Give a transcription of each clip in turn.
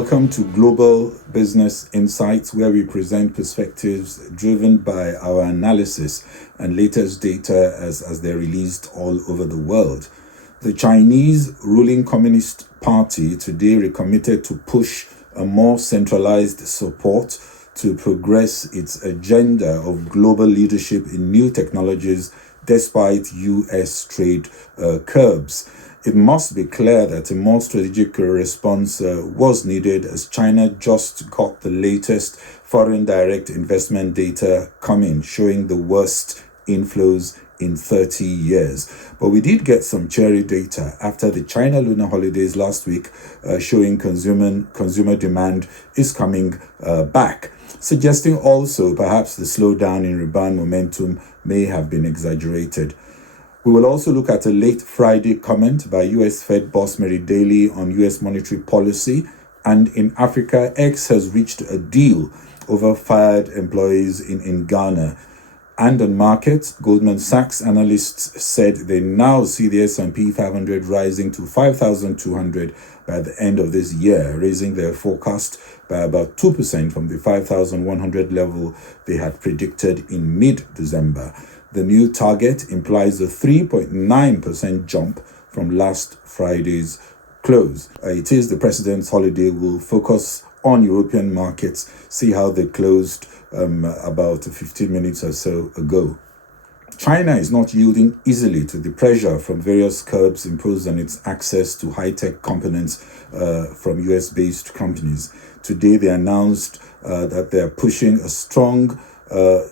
Welcome to Global Business Insights, where we present perspectives driven by our analysis and latest data as they're released all over the world. The Chinese ruling Communist Party today recommitted to push a more centralized support to progress its agenda of global leadership in new technologies despite US trade curbs. It must be clear that a more strategic response was needed, as China just got the latest foreign direct investment data coming, showing the worst inflows in 30 years. But we did get some cherry data after the China lunar holidays last week, showing consumer demand is coming back, suggesting also perhaps the slowdown in rebound momentum may have been exaggerated. We will also look at a late Friday comment by US Fed boss Mary Daly on US monetary policy. And in Africa, X has reached a deal over fired employees in Ghana. And on markets, Goldman Sachs analysts said they now see the S&P 500 rising to 5,200 by the end of this year, raising their forecast by about 2% from the 5,100 level they had predicted in mid-December. The new target implies a 3.9% jump from last Friday's close. It is the president's holiday. We'll focus on European markets, see how they closed about 15 minutes or so ago. China is not yielding easily to the pressure from various curbs imposed on its access to high-tech components from US-based companies. Today, they announced that they are pushing a strong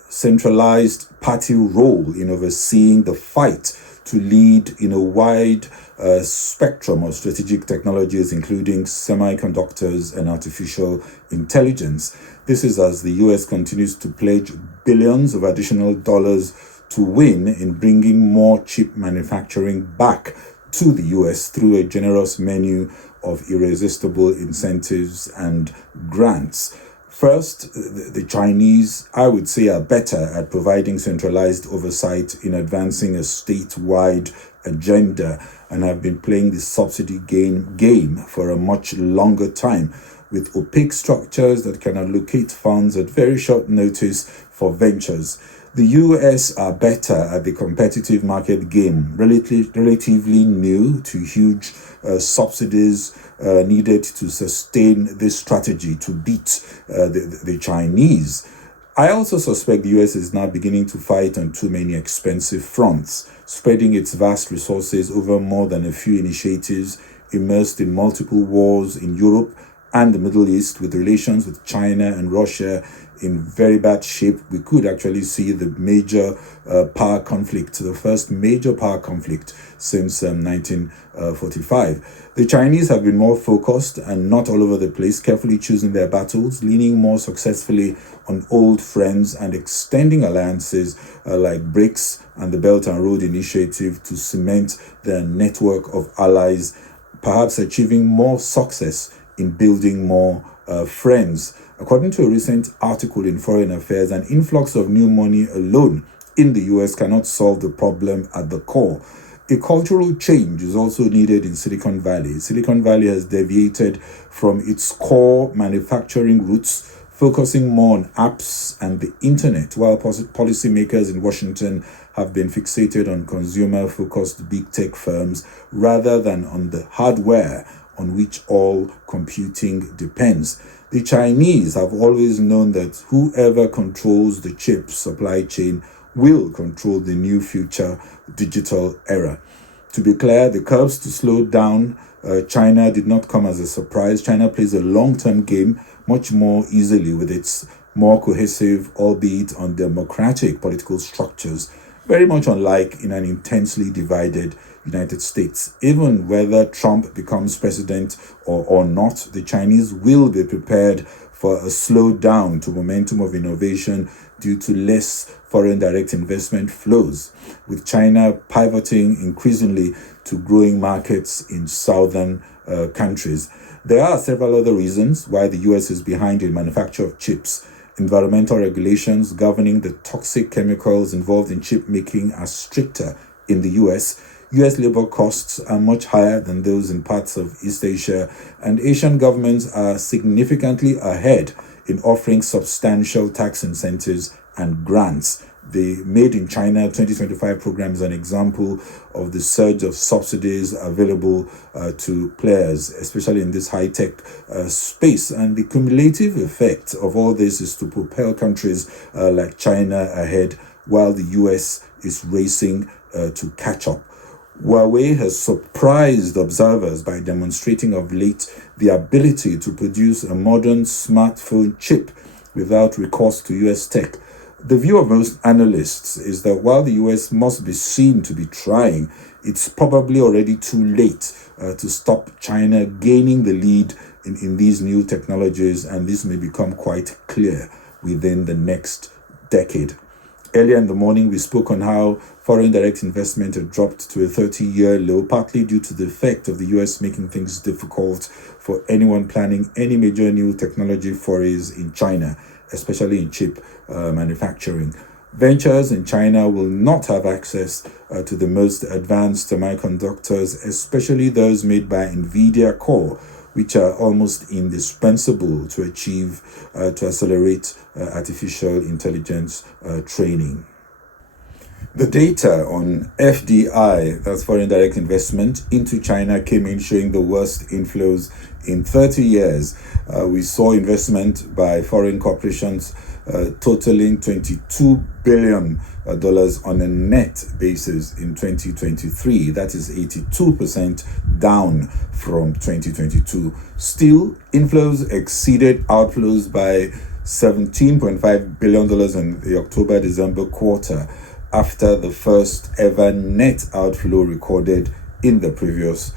centralized party role in overseeing the fight to lead in a wide spectrum of strategic technologies, including semiconductors and artificial intelligence. This is as the US continues to pledge billions of additional dollars to win in bringing more chip manufacturing back to the US through a generous menu of irresistible incentives and grants. First, the Chinese, I would say, are better at providing centralized oversight in advancing a statewide agenda and have been playing the subsidy game for a much longer time, with opaque structures that can allocate funds at very short notice for ventures. The US are better at the competitive market game, relatively new to huge subsidies needed to sustain this strategy to beat the Chinese. I also suspect the US is now beginning to fight on too many expensive fronts, spreading its vast resources over more than a few initiatives, immersed in multiple wars in Europe and the Middle East, with relations with China and Russia in very bad shape. We could actually see the major power conflict, the first major power conflict since 1945. The Chinese have been more focused and not all over the place, carefully choosing their battles, leaning more successfully on old friends and extending alliances like BRICS and the Belt and Road Initiative to cement their network of allies, perhaps achieving more success in building more friends. According to a recent article in Foreign Affairs, an influx of new money alone in the US cannot solve the problem at the core. A cultural change is also needed in Silicon Valley. Silicon Valley has deviated from its core manufacturing roots, focusing more on apps and the internet, while policymakers in Washington have been fixated on consumer-focused big tech firms rather than on the hardware on which all computing depends. The Chinese have always known that whoever controls the chip supply chain will control the new future digital era. To be clear, the curbs to slow down China did not come as a surprise. China plays a long-term game much more easily with its more cohesive, albeit undemocratic political structures, very much unlike in an intensely divided United States. Even whether Trump becomes president or not, the Chinese will be prepared for a slowdown to momentum of innovation due to less foreign direct investment flows, with China pivoting increasingly to growing markets in southern countries. There are several other reasons why the US is behind in manufacture of chips. Environmental regulations governing the toxic chemicals involved in chip making are stricter in the US. US labor costs are much higher than those in parts of East Asia, and Asian governments are significantly ahead in offering substantial tax incentives and grants. The Made in China 2025 program is an example of the surge of subsidies available to players, especially in this high-tech space. And the cumulative effect of all this is to propel countries like China ahead, while the US is racing to catch up. Huawei has surprised observers by demonstrating of late the ability to produce a modern smartphone chip without recourse to US tech. The view of most analysts is that while the US must be seen to be trying, it's probably already too late to stop China gaining the lead in these new technologies, and this may become quite clear within the next decade. Earlier in the morning, we spoke on how foreign direct investment had dropped to a 30-year low, partly due to the effect of the US making things difficult for anyone planning any major new technology forays in China, especially in chip manufacturing. Ventures in China will not have access to the most advanced semiconductors, especially those made by NVIDIA Core, which are almost indispensable to accelerate artificial intelligence training. The data on FDI, that's foreign direct investment, into China came in showing the worst inflows in 30 years. We saw investment by foreign corporations totaling $22 billion on a net basis in 2023. That is 82% down from 2022. Still, inflows exceeded outflows by $17.5 billion in the October-December quarter, after the first ever net outflow recorded in the previous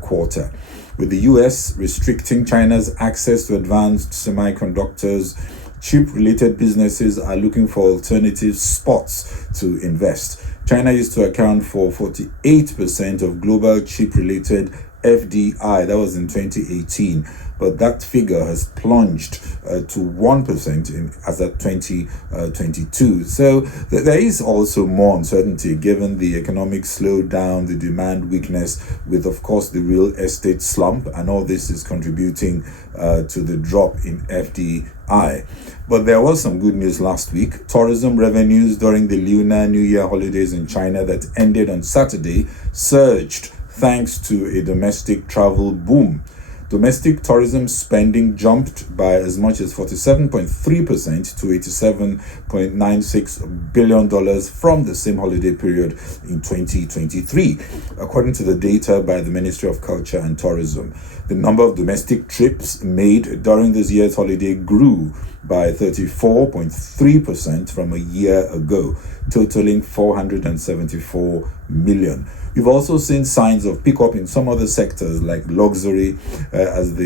quarter. With the US restricting China's access to advanced semiconductors, chip-related businesses are looking for alternative spots to invest. China used to account for 48% of global chip-related FDI. That was in 2018. But that figure has plunged to 1% as of 2022. So there is also more uncertainty given the economic slowdown, the demand weakness, with, of course, the real estate slump, and all this is contributing to the drop in FDI. But there was some good news last week. Tourism revenues during the Lunar New Year holidays in China that ended on Saturday surged thanks to a domestic travel boom. Domestic tourism spending jumped by as much as 47.3% to $87.96 billion from the same holiday period in 2023, according to the data by the Ministry of Culture and Tourism. The number of domestic trips made during this year's holiday grew by 34.3% from a year ago, totaling 474 million. We've also seen signs of pickup in some other sectors like luxury, as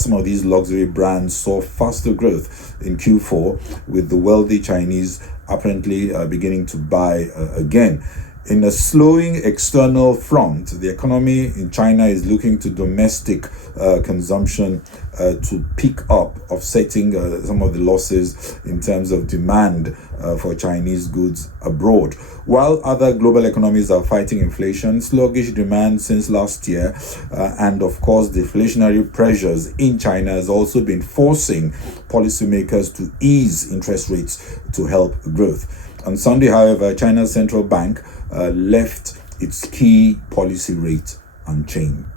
some of these luxury brands saw faster growth in Q4, with the wealthy Chinese apparently beginning to buy again. In a slowing external front, the economy in China is looking to domestic consumption to pick up, offsetting some of the losses in terms of demand for Chinese goods abroad. While other global economies are fighting inflation, sluggish demand since last year, and of course deflationary pressures in China has also been forcing policymakers to ease interest rates to help growth. On Sunday, however, China's central bank left its key policy rate unchanged.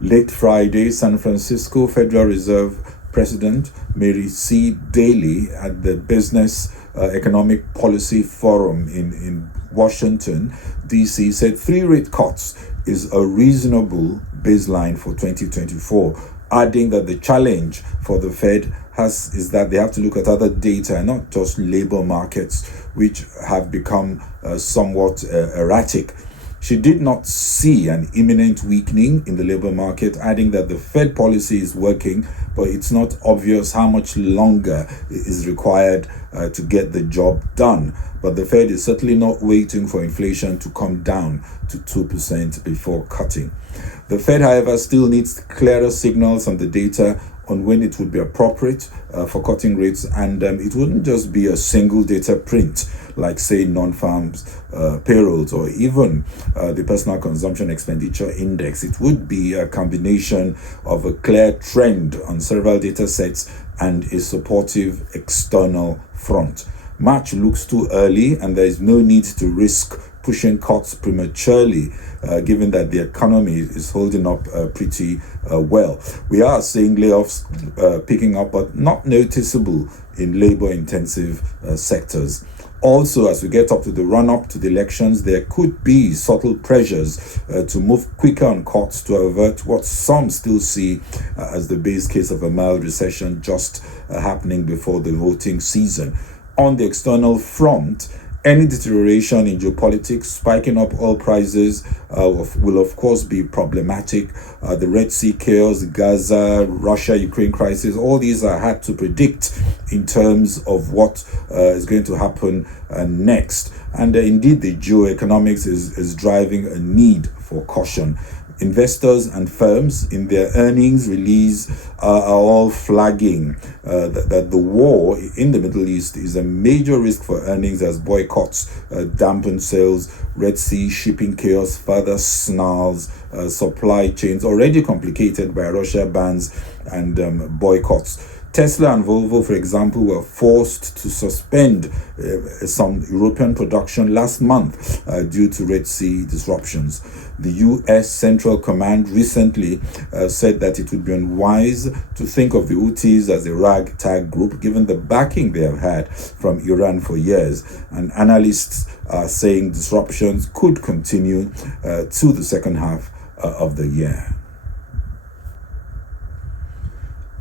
Late Friday, San Francisco Federal Reserve President Mary C. Daly at the Business Economic Policy Forum in Washington, D.C. said 3 rate cuts is a reasonable baseline for 2024, adding that the challenge for the Fed is that they have to look at other data, not just labor markets, which have become somewhat erratic. She did not see an imminent weakening in the labor market, adding that the Fed policy is working, but it's not obvious how much longer is required to get the job done. But the Fed is certainly not waiting for inflation to come down to 2% before cutting. The Fed, however, still needs clearer signals on the data on when it would be appropriate for cutting rates, and it wouldn't just be a single data print like, say, non-farms payrolls, or even the personal consumption expenditure index. It would be a combination of a clear trend on several data sets and a supportive external front. March looks too early, and there is no need to risk pushing cuts prematurely, given that the economy is holding up pretty well. We are seeing layoffs picking up, but not noticeable in labor-intensive sectors. Also, as we get up to the run-up to the elections, there could be subtle pressures to move quicker on cuts to avert what some still see as the base case of a mild recession just happening before the voting season. On the external front, any deterioration in geopolitics, spiking up oil prices will of course be problematic. The Red Sea chaos, Gaza, Russia-Ukraine crisis, all these are hard to predict in terms of what is going to happen next. And indeed, the geoeconomics is driving a need for caution. Investors and firms in their earnings release are all flagging that the war in the Middle East is a major risk for earnings, as boycotts dampen sales. Red Sea shipping chaos further snarls supply chains already complicated by Russia bans and boycotts. Tesla and Volvo, for example, were forced to suspend some European production last month due to Red Sea disruptions. The U.S. Central Command recently said that it would be unwise to think of the Houthis as a ragtag group, given the backing they have had from Iran for years. And analysts are saying disruptions could continue to the second half of the year.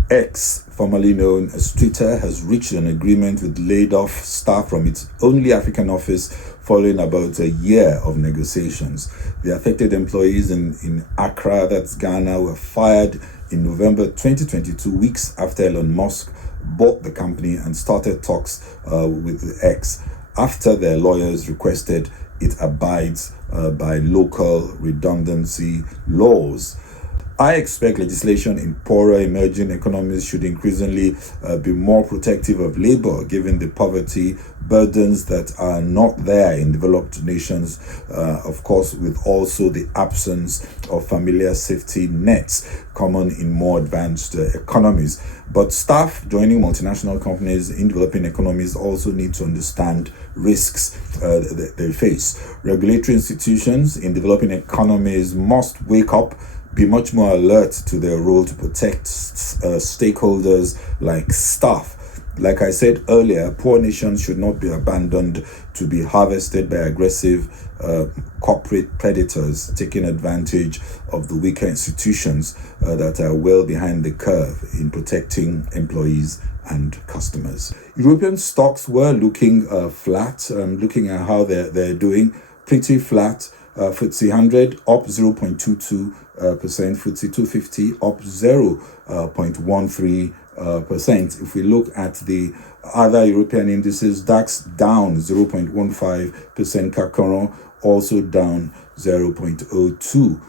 X, formerly known as Twitter, has reached an agreement with laid-off staff from its only African office following about a year of negotiations. The affected employees in Accra, that's Ghana, were fired in November 2022, weeks after Elon Musk bought the company and started talks with X, after their lawyers requested it abides by local redundancy laws. I expect legislation in poorer emerging economies should increasingly be more protective of labor, given the poverty burdens that are not there in developed nations, of course, with also the absence of familiar safety nets common in more advanced economies. But staff joining multinational companies in developing economies also need to understand risks they face. Regulatory institutions in developing economies must wake up, be much more alert to their role to protect stakeholders like staff. Like I said earlier, poor nations should not be abandoned to be harvested by aggressive corporate predators taking advantage of the weaker institutions that are well behind the curve in protecting employees and customers. European stocks were looking flat. Looking at how they're doing, pretty flat. FTSE 100 up 0.22%, FTSE 250 up 0.13%. If we look at the other European indices, DAX down 0.15%, CAC 40 also down 0.02%.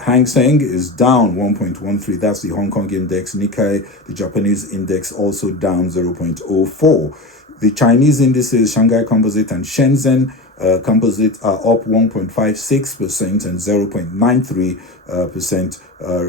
Hang Seng is down 1.13%. That's the Hong Kong index. Nikkei, the Japanese index, also down 0.04%. The Chinese indices, Shanghai Composite and Shenzhen Composite, are up 1.56% and 0.93%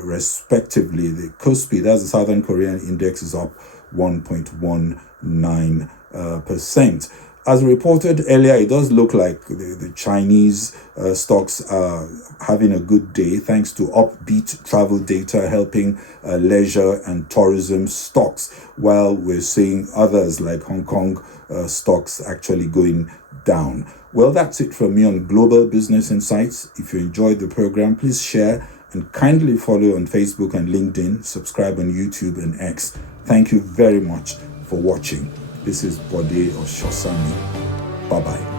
respectively. The Kospi, that's the Southern Korean index, is up 1.19%. As reported earlier, it does look like the Chinese stocks are having a good day thanks to upbeat travel data helping leisure and tourism stocks, while we're seeing others like Hong Kong stocks actually going down. Well, that's it from me on Global Business Insights. If you enjoyed the program, please share and kindly follow on Facebook and LinkedIn, subscribe on YouTube and X. Thank you very much for watching. This is Bode Oshosami. Bye-bye.